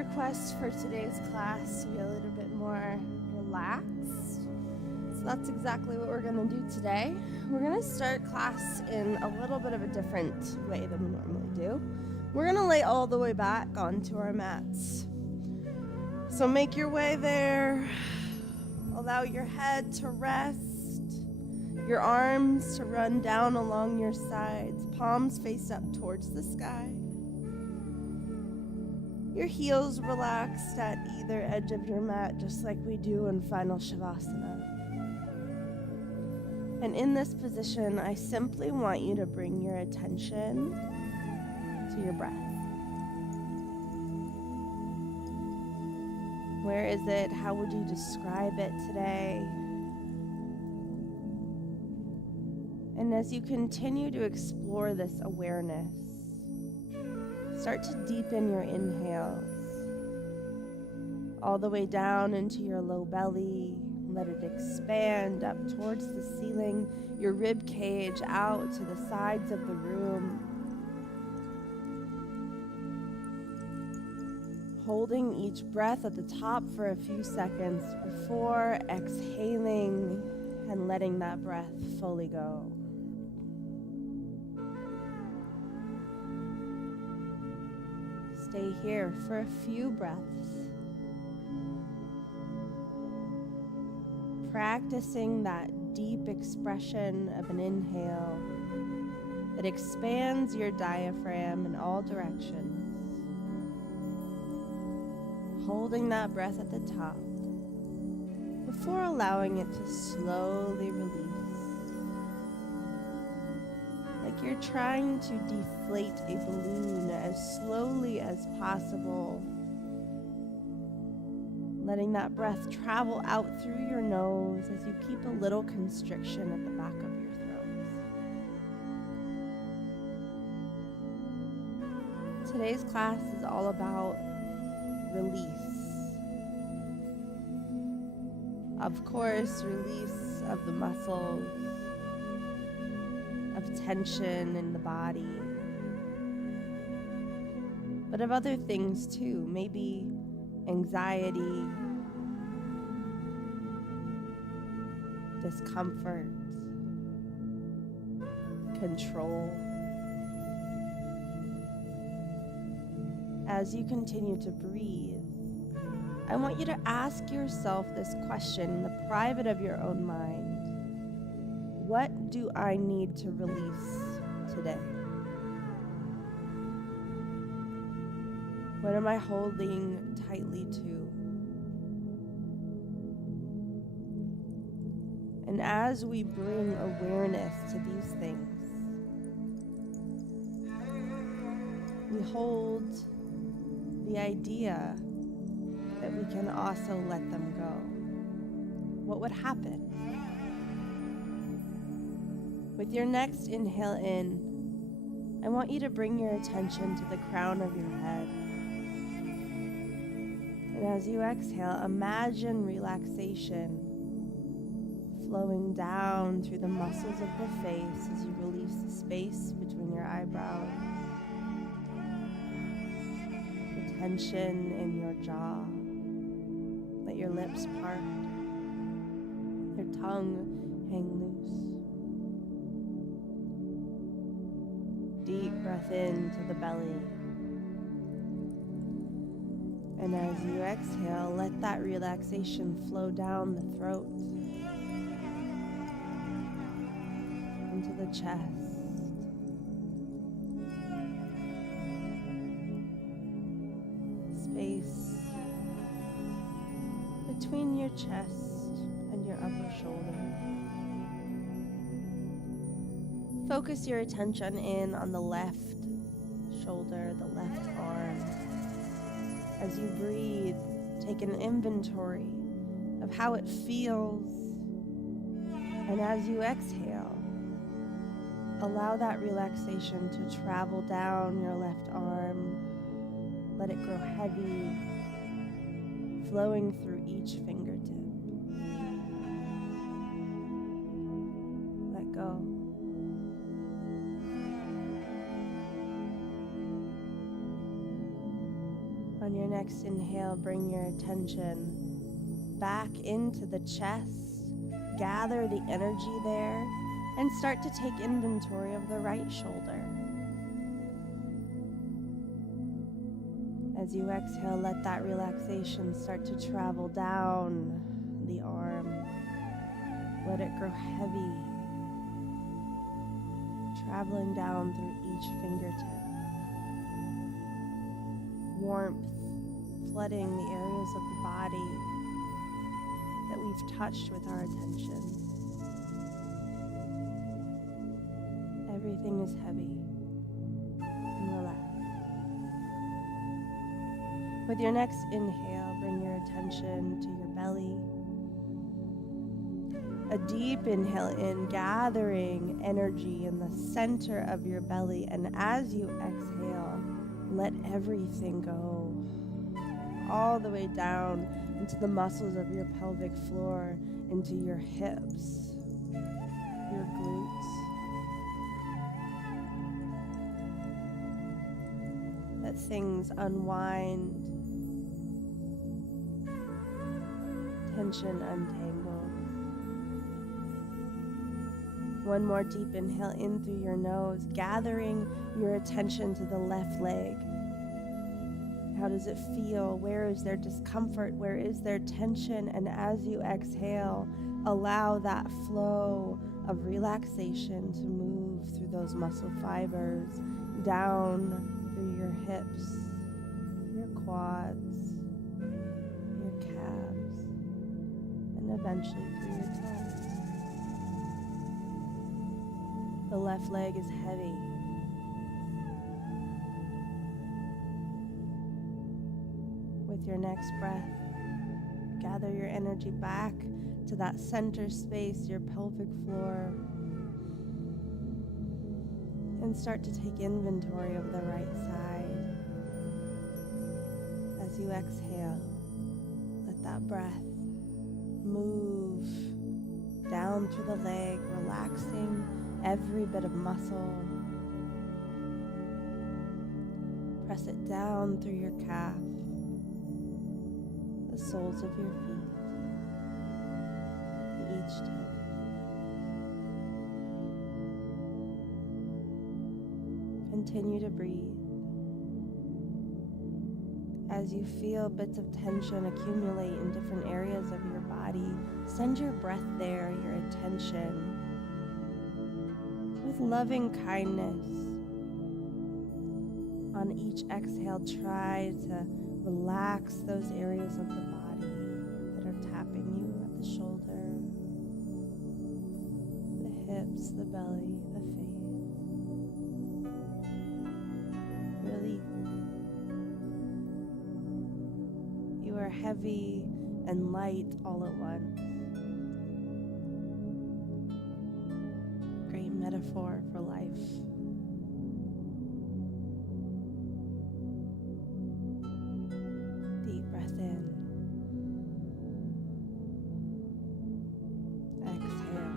request for today's class to be a little bit more relaxed. So that's exactly what we're going to do today. We're going to start class in a little bit of a different way than we normally do. We're going to lay all the way back onto our mats. So make your way there. Allow your head to rest, your arms to run down along your sides, palms face up towards the sky. Your heels relaxed at either edge of your mat, just like we do in Final Shavasana. And in this position, I simply want you to bring your attention to your breath. Where is it? How would you describe it today? And as you continue to explore this awareness, start to deepen your inhales all the way down into your low belly. Let it expand up towards the ceiling, your rib cage out to the sides of the room. Holding each breath at the top for a few seconds before exhaling and letting that breath fully go. Stay here for a few breaths, practicing that deep expression of an inhale that expands your diaphragm in all directions. Holding that breath at the top before allowing it to slowly release. Like you're trying to deflate a balloon as slowly as possible. Letting that breath travel out through your nose as you keep a little constriction at the back of your throat. Today's class is all about release. Of course, release of the muscles, of tension in the body, but of other things too, maybe anxiety, discomfort, control. As you continue to breathe, I want you to ask yourself this question in the private of your own mind. What do I need to release today? What am I holding tightly to? And as we bring awareness to these things, we hold the idea that we can also let them go. What would happen? With your next inhale in, I want you to bring your attention to the crown of your head. And as you exhale, imagine relaxation flowing down through the muscles of the face as you release the space between your eyebrows. The tension in your jaw. Let your lips part. Your tongue hang loose. Deep breath into the belly. And as you exhale, let that relaxation flow down the throat, into the chest, space between your chest and your upper shoulder. Focus your attention in on the left shoulder, the left arm. As you breathe, take an inventory of how it feels. And as you exhale, allow that relaxation to travel down your left arm. Let it grow heavy, flowing through each fingertip. Let go. On your next inhale, bring your attention back into the chest. Gather the energy there and start to take inventory of the right shoulder. As you exhale, let that relaxation start to travel down the arm. Let it grow heavy, traveling down through each fingertip. Warmth flooding the areas of the body that we've touched with our attention. Everything is heavy and relaxed. With your next inhale, bring your attention to your belly. A deep inhale in, gathering energy in the center of your belly, and as you exhale, let everything go all the way down into the muscles of your pelvic floor, into your hips, your glutes. Let things unwind, tension untangle. One more deep inhale in through your nose, gathering your attention to the left leg. How does it feel? Where is there discomfort? Where is there tension? And as you exhale, allow that flow of relaxation to move through those muscle fibers, down through your hips, your quads, your calves, and eventually through your toes. The left leg is heavy. With your next breath, gather your energy back to that center space, your pelvic floor, and start to take inventory of the right side. As you exhale, let that breath move down through the leg, relaxing every bit of muscle. Press it down through your calf, the soles of your feet, and each toe. Continue to breathe. As you feel bits of tension accumulate in different areas of your body, send your breath there, your attention. With loving kindness, on each exhale, try to relax those areas of the body that are tapping you at the shoulder, the hips, the belly, the face. Release. You are heavy and light all at once. Great metaphor for life. Deep breath in. Exhale.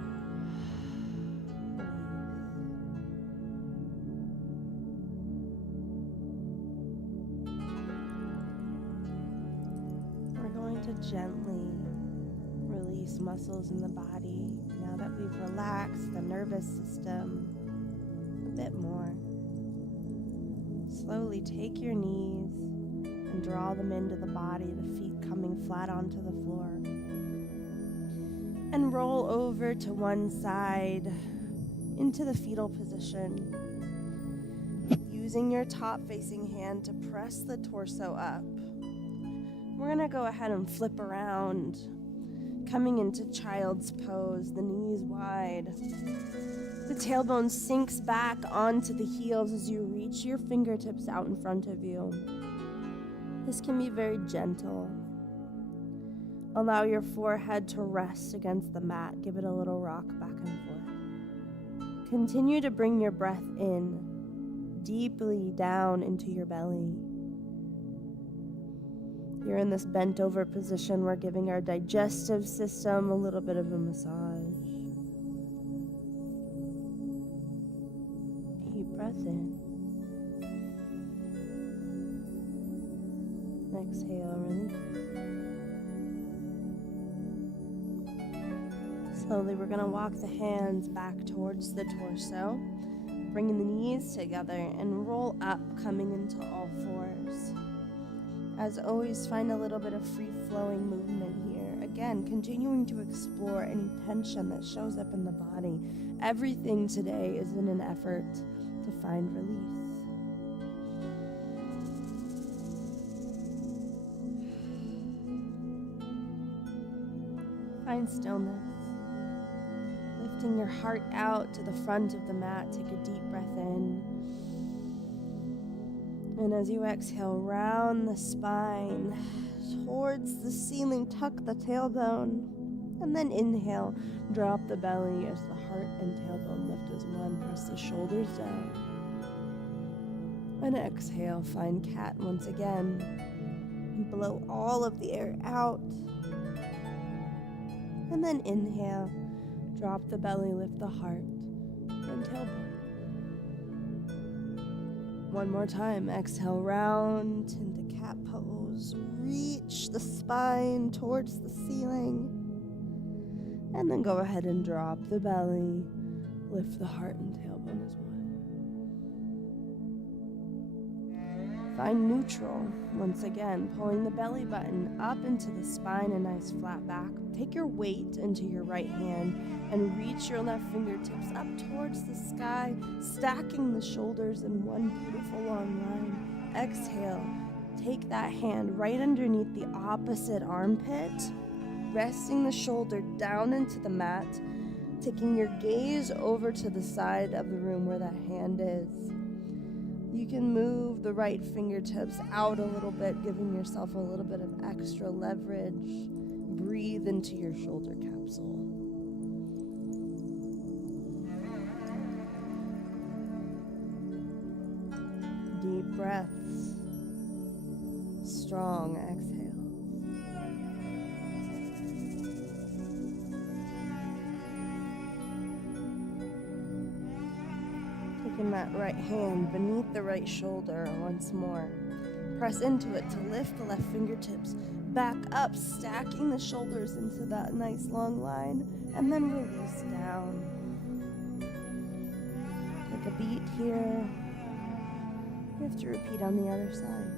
Release. We're going to gently release muscles in the body now that we've relaxed the nervous system a bit more. Slowly take your knees and draw them into the body, the feet coming flat onto the floor. And roll over to one side into the fetal position, using your top-facing hand to press the torso up. We're going to go ahead and flip around, coming into child's pose, the knees wide. The tailbone sinks back onto the heels as you reach your fingertips out in front of you. This can be very gentle. Allow your forehead to rest against the mat. Give it a little rock back and forth. Continue to bring your breath in, deeply down into your belly. You're in this bent over position. We're giving our digestive system a little bit of a massage. Deep breath in. Exhale, release. Slowly, we're going to walk the hands back towards the torso, bringing the knees together and roll up, coming into all fours. As always, find a little bit of free-flowing movement here. Again, continuing to explore any tension that shows up in the body. Everything today is in an effort to find release. Find stillness. Lifting your heart out to the front of the mat, take a deep breath in. And as you exhale, round the spine towards the ceiling, tuck the tailbone. And then inhale, drop the belly as the heart and tailbone lift as one. Press the shoulders down. And exhale, find cat once again. And blow all of the air out. And then inhale, drop the belly, lift the heart and tailbone. One more time, exhale, round into cat pose. Reach the spine towards the ceiling. And then go ahead and drop the belly, lift the heart and tailbone as one. Find neutral. Once again, pulling the belly button up into the spine, a nice flat back. Take your weight into your right hand and reach your left fingertips up towards the sky, stacking the shoulders in one beautiful long line. Exhale, take that hand right underneath the opposite armpit, resting the shoulder down into the mat, taking your gaze over to the side of the room where that hand is. You can move the right fingertips out a little bit, giving yourself a little bit of extra leverage. Breathe into your shoulder capsule. Deep breaths. Strong exhale. Taking that right hand beneath the right shoulder once more. Press into it to lift the left fingertips back up, stacking the shoulders into that nice long line, and then release down. Take a beat here. You have to repeat on the other side.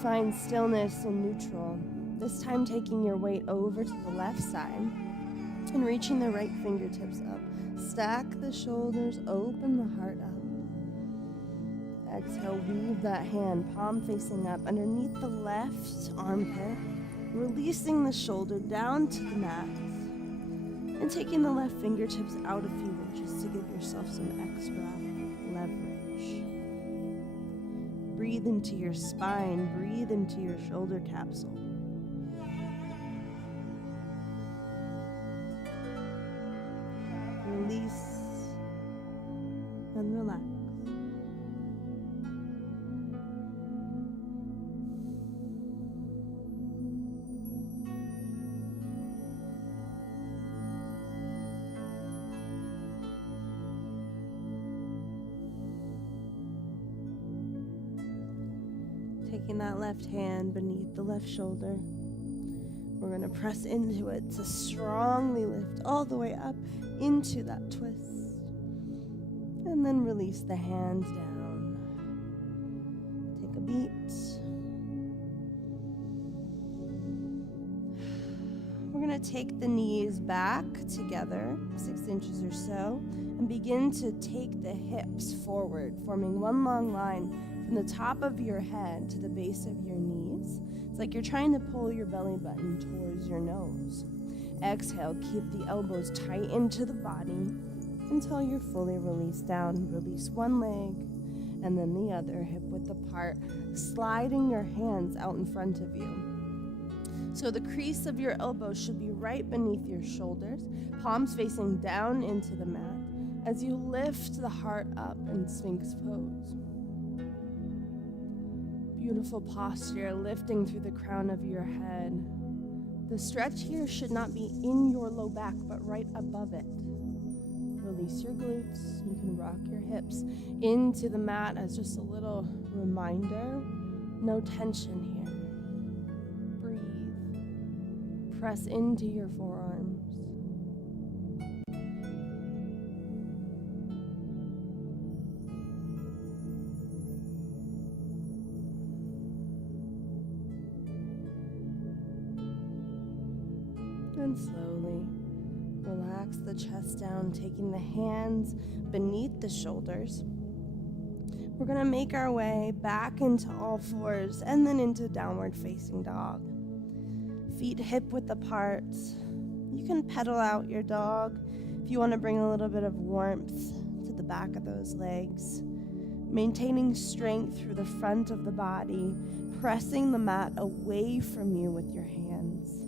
Find stillness and neutral. This time taking your weight over to the left side and reaching the right fingertips up. Stack the shoulders, open the heart up. Exhale, weave that hand, palm facing up, underneath the left armpit, releasing the shoulder down to the mat, and taking the left fingertips out a few inches to give yourself some extra leverage. Breathe into your spine, breathe into your shoulder capsule. Release and relax. Taking that left hand beneath the left shoulder, we're going to press into it to strongly lift all the way up into that twist. And then release the hands down. Take a beat. We're going to take the knees back together, 6 inches or so, and begin to take the hips forward, forming one long line from the top of your head to the base of your knees. It's like you're trying to pull your belly button towards your nose. Exhale, keep the elbows tight into the body until you're fully released down. Release one leg and then the other, hip width apart, sliding your hands out in front of you. So the crease of your elbows should be right beneath your shoulders, palms facing down into the mat as you lift the heart up in Sphinx pose. Beautiful posture, lifting through the crown of your head. The stretch here should not be in your low back, but right above it. Release your glutes. You can rock your hips into the mat as just a little Reminder, no tension here. Breathe. Press into your forearms. And slowly relax the chest down, taking the hands beneath the shoulders. We're going to make our way back into all fours and then into downward facing dog. Feet hip-width apart. You can pedal out your dog if you want to bring a little bit of warmth to the back of those legs. Maintaining strength through the front of the body, pressing the mat away from you with your hands.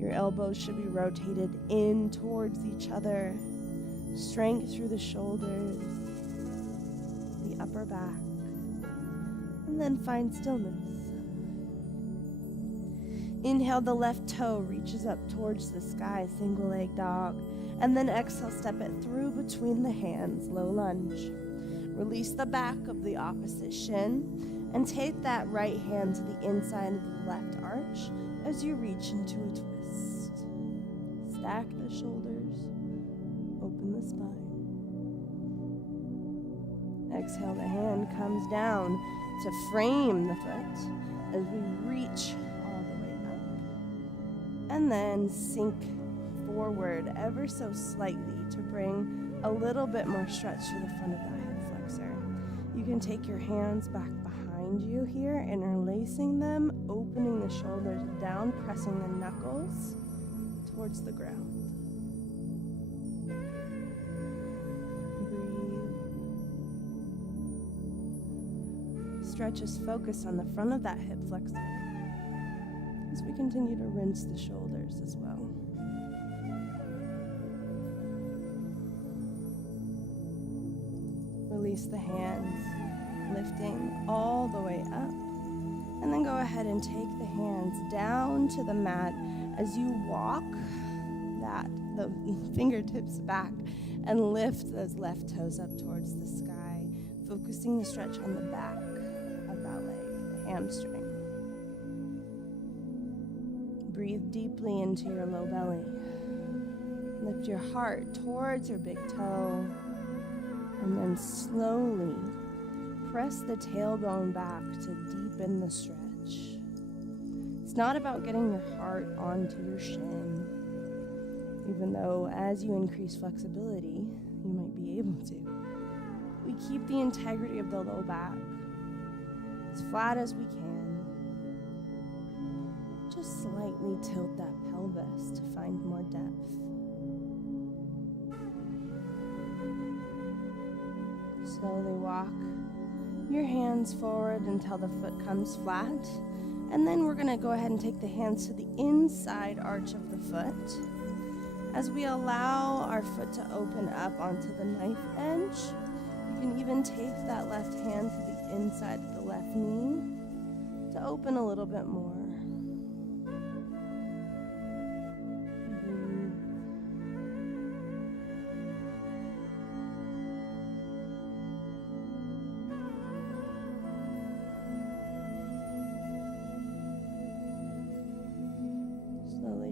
Your elbows should be rotated in towards each other. Strength through the shoulders, the upper back, and then find stillness. Inhale, the left toe reaches up towards the sky, single leg dog, and then exhale, step it through between the hands, low lunge. Release the back of the opposite shin and take that right hand to the inside of the left arch as you reach into a twist. Stack the shoulders, open the spine. Exhale, the hand comes down to frame the foot as we reach all the way up. And then sink forward ever so slightly to bring a little bit more stretch to the front of that hip flexor. You can take your hands back behind you here, interlacing them, opening the shoulders down, pressing the knuckles towards the ground. Stretch is focused on the front of that hip flexor as we continue to rinse the shoulders as well. Release the hands, lifting all the way up. And then go ahead and take the hands down to the mat as you walk the fingertips back and lift those left toes up towards the sky, focusing the stretch on the back of that leg, the hamstring. Breathe deeply into your low belly. Lift your heart towards your big toe, and then slowly press the tailbone back to deepen the stretch. It's not about getting your heart onto your shin, even though as you increase flexibility, you might be able to. We keep the integrity of the low back as flat as we can. Just slightly tilt that pelvis to find more depth. Slowly walk your hands forward until the foot comes flat. And then we're going to go ahead and take the hands to the inside arch of the foot. As we allow our foot to open up onto the knife edge, you can even take that left hand to the inside of the left knee to open a little bit more.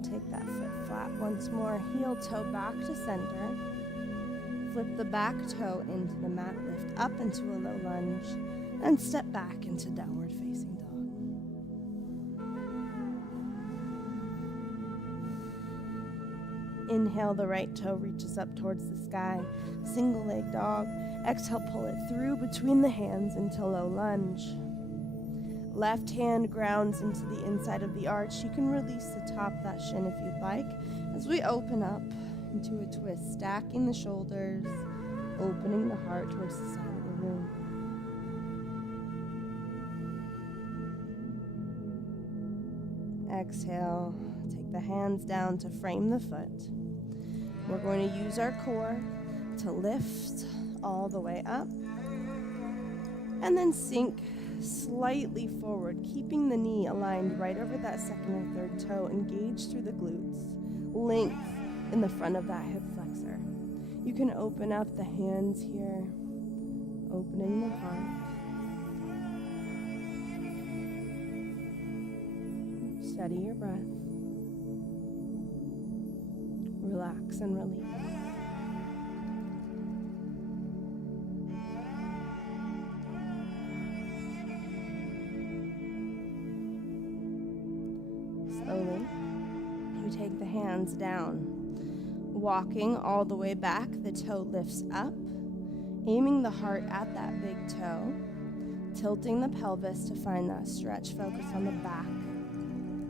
Take that foot flat once more, heel toe back to center. Flip the back toe into the mat, lift up into a low lunge, and step back into downward facing dog. Inhale, the right toe reaches up towards the sky, single leg dog. Exhale, pull it through between the hands into low lunge. Left hand grounds into the inside of the arch. You can release the top of that shin if you'd like as we open up into a twist, stacking the shoulders, opening the heart towards the side of the room. Exhale, take the hands down to frame the foot. We're going to use our core to lift all the way up and then sink slightly forward, keeping the knee aligned right over that second or third toe, engaged through the glutes, length in the front of that hip flexor. You can open up the hands here, opening the heart, Steady your breath. Relax and release. Slowly, you take the hands down. Walking all the way back, the toe lifts up, aiming the heart at that big toe, tilting the pelvis to find that stretch. Focus on the back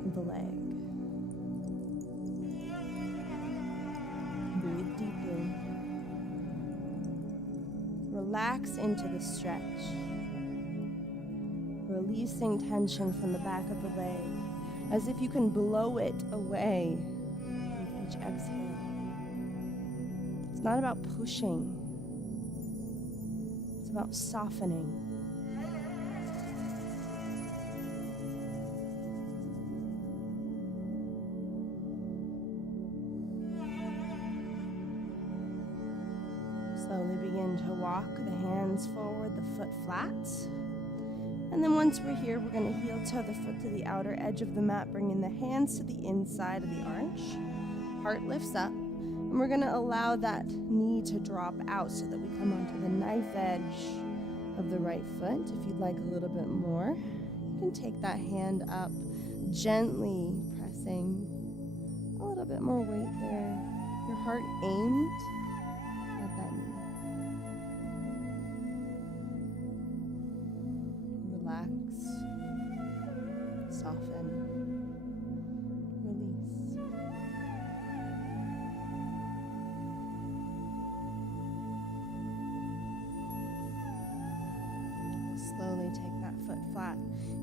of the leg. Breathe deeply. Relax into the stretch, releasing tension from the back of the leg, as if you can blow it away with each exhale. It's not about pushing, it's about softening. Slowly begin to walk the hands forward, the foot flat. And then once we're here, we're going to heel toe the foot to the outer edge of the mat, bringing the hands to the inside of the arch. Heart lifts up, and we're going to allow that knee to drop out so that we come onto the knife edge of the right foot. If you'd like a little bit more, you can take that hand up, gently pressing a little bit more weight there. Your heart aimed at that knee. Relax, soften, release. Slowly take that foot flat.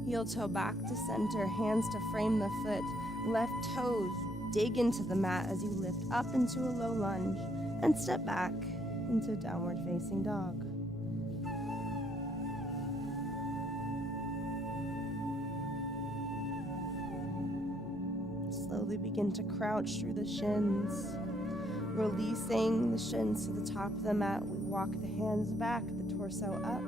Heel toe back to center, hands to frame the foot. Left toes dig into the mat as you lift up into a low lunge and step back into downward facing dog. Slowly begin to crouch through the shins, releasing the shins to the top of the mat. We walk the hands back, the torso up.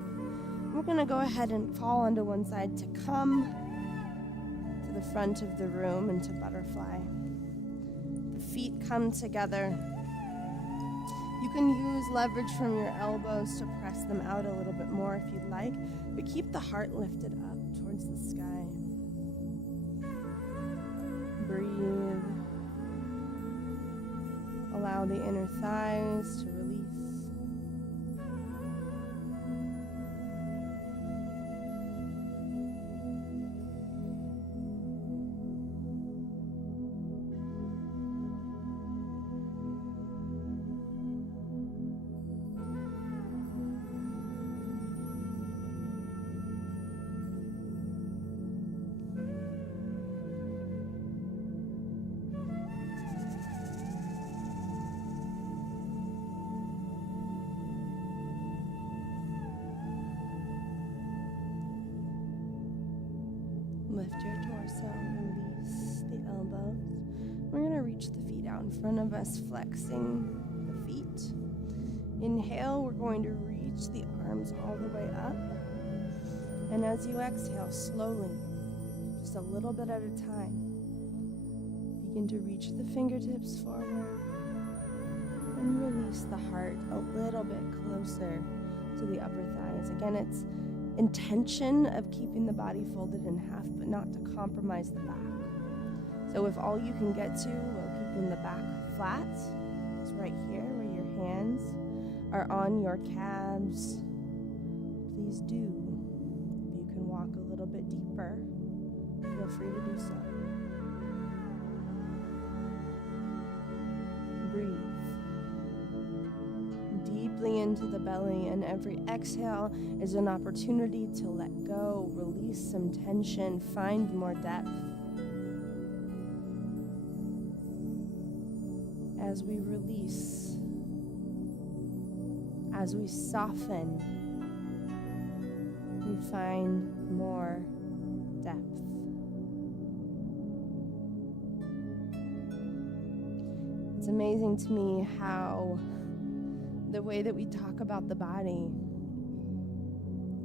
We're going to go ahead and fall onto one side to come to the front of the room into butterfly. The feet come together. You can use leverage from your elbows to press them out a little bit more if you'd like, but keep the heart lifted up towards the sky. Breathe. Allow the inner thighs to release. Lift your torso, release the elbows. We're going to reach the feet out in front of us, flexing the feet. Inhale, we're going to reach the arms all the way up. And as you exhale, slowly, just a little bit at a time, begin to reach the fingertips forward and release the heart a little bit closer to the upper thighs. Again, it's intention of keeping the body folded in half, but not to compromise the back. So if all you can get to while keeping the back flat is right here where your hands are on your calves, please do. If you can walk a little bit deeper, feel free to do so. Breathe deeply into the belly, and every exhale is an opportunity to let go, release some tension, find more depth. As we release, as we soften, we find more depth. It's amazing to me how the way that we talk about the body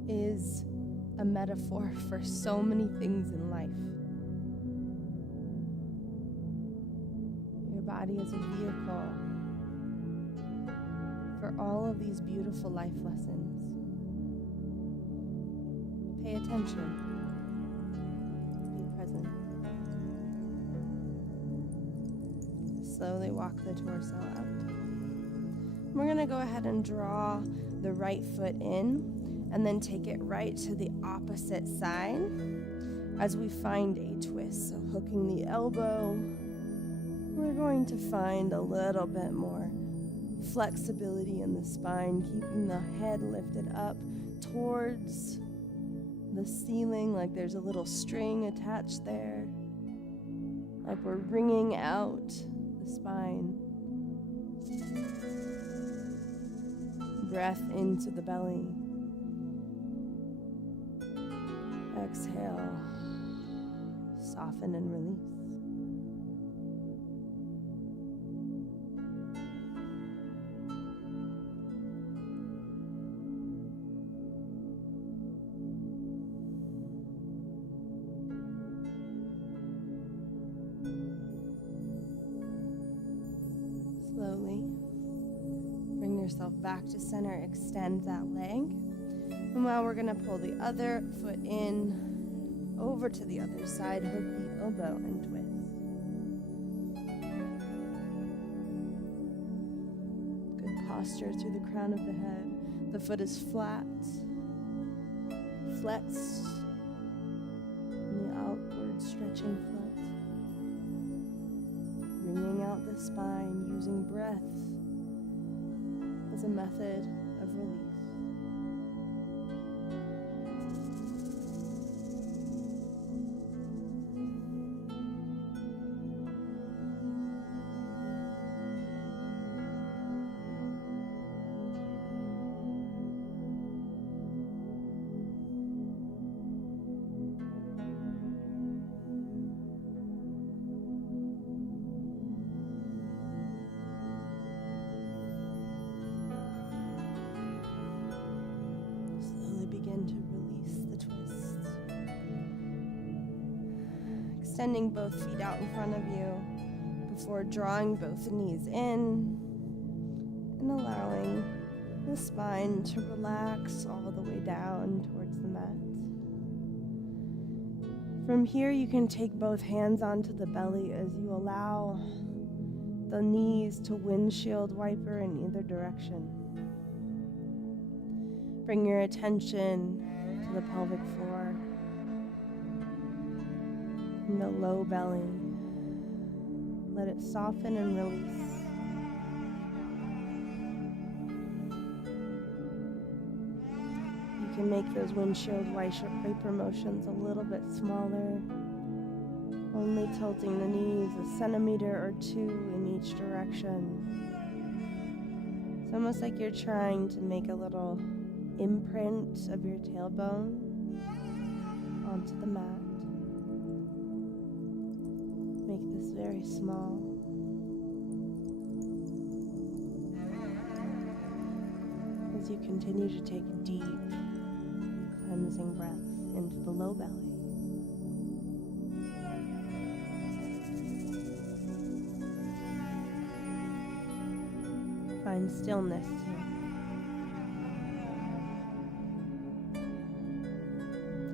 is a metaphor for so many things in life. body as a vehicle for all of these beautiful life lessons. Pay attention. Be present. Slowly walk the torso up. We're going to go ahead and draw the right foot in and then take it right to the opposite side as we find a twist. So hooking the elbow, we're going to find a little bit more flexibility in the spine, keeping the head lifted up towards the ceiling like there's a little string attached there, like we're wringing out the spine. Breath into the belly. Exhale. Soften and release. Slowly bring yourself back to center, extend that leg. And now we're going to pull the other foot in, over to the other side, hook the elbow and twist. Good posture through the crown of the head. The foot is flat, flexed, and the outward stretching foot. Bringing out the spine, using breath as a method of release. Begin to release the twist. Extending both feet out in front of you before drawing both knees in and allowing the spine to relax all the way down towards the mat. From here, you can take both hands onto the belly as you allow the knees to windshield wiper in either direction. Bring your attention to the pelvic floor and the low belly. Let it soften and release. You can make those windshield wiper motions a little bit smaller, only tilting the knees a centimeter or two in each direction. It's almost like you're trying to make a little imprint of your tailbone onto the mat. Make this very small. As you continue to take deep, cleansing breaths into the low belly. Find stillness here.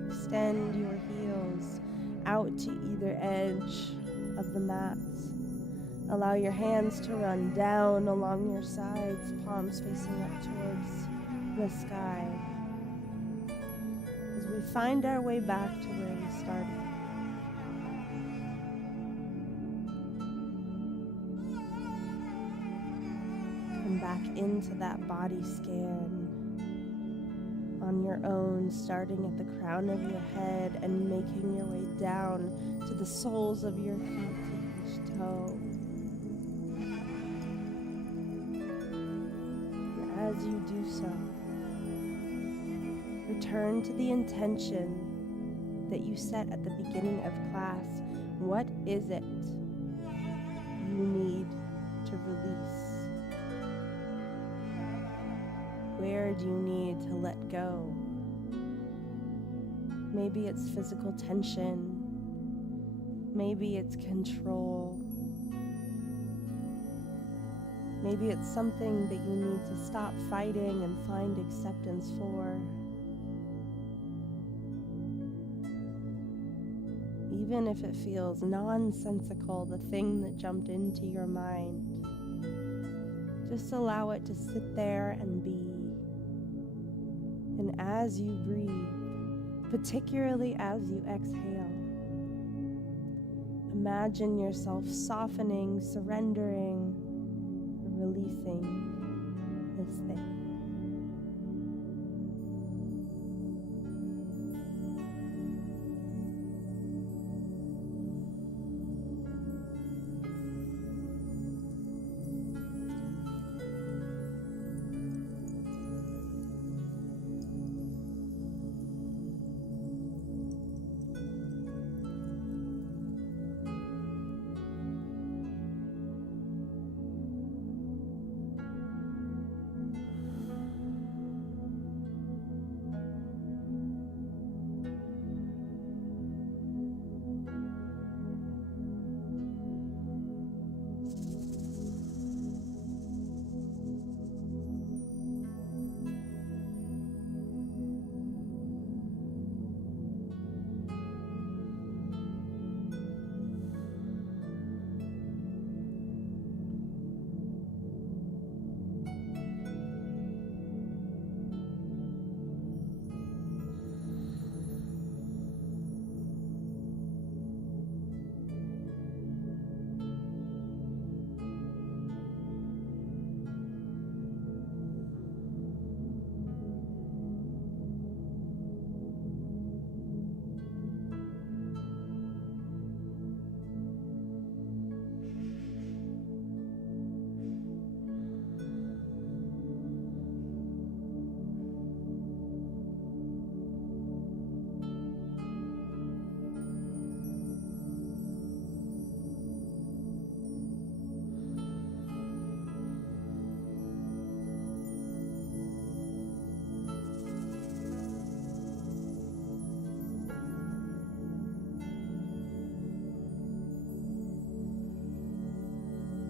Extend your heels out to either edge of the mat. Allow your hands to run down along your sides, palms facing up towards the sky. As we find our way back to where we started. Come back into that body scan on your own, starting at the crown of your head and making your way down to the soles of your feet, to each toe. And as you do so, return to the intention that you set at the beginning of class. What is it you need to release? Where do you need to let go? Maybe it's physical tension. Maybe it's control. Maybe it's something that you need to stop fighting and find acceptance for. Even if it feels nonsensical, the thing that jumped into your mind, just allow it to sit there and be. And as you breathe, particularly as you exhale, imagine yourself softening, surrendering, releasing this thing.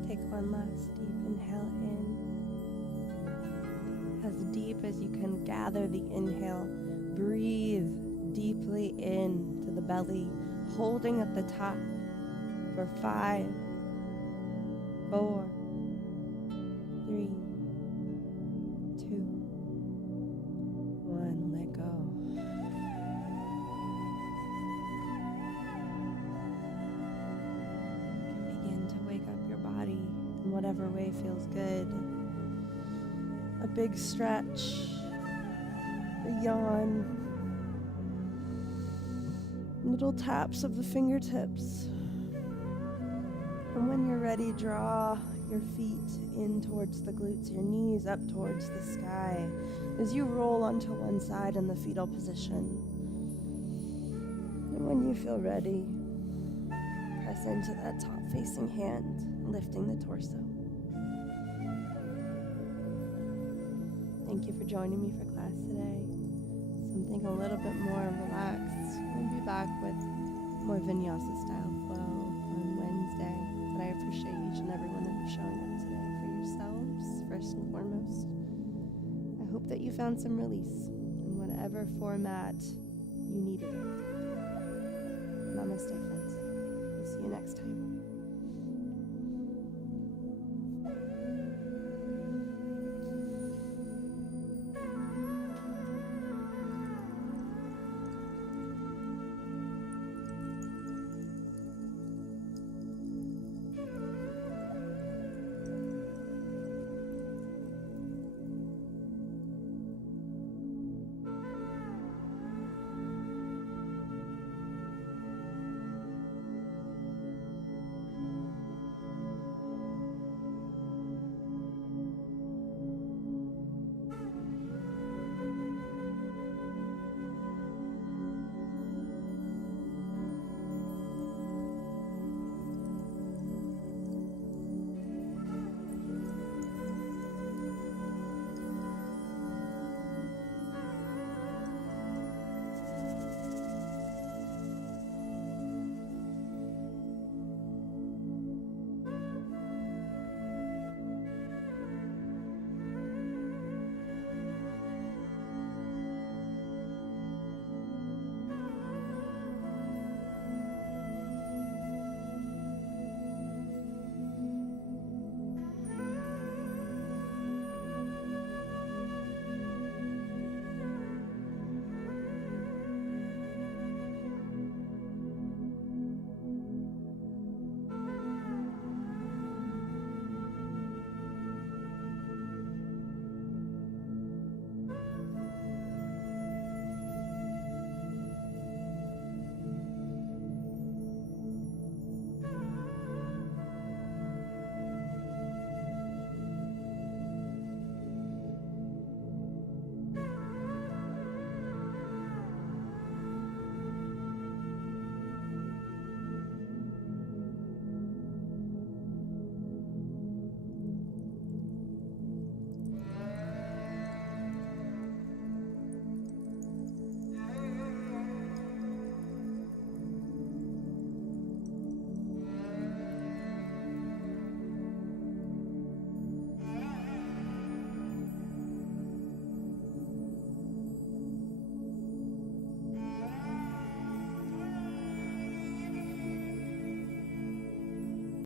Take one last deep inhale in. As deep as you can gather the inhale, breathe deeply in to the belly, holding at the top for 5, 4, 3, 2, 1. Let go. In whatever way feels good. A big stretch, a yawn, little taps of the fingertips. And when you're ready, draw your feet in towards the glutes, your knees up towards the sky as you roll onto one side in the fetal position. And when you feel ready, press into that top facing hand, lifting the torso. Thank you for joining me for class today. Something a little bit more relaxed. We'll be back with more Vinyasa style flow on Wednesday. But I appreciate each and every one of you showing up today for yourselves, first and foremost. I hope that you found some release in whatever format you needed it. Namaste, friends. We'll see you next time.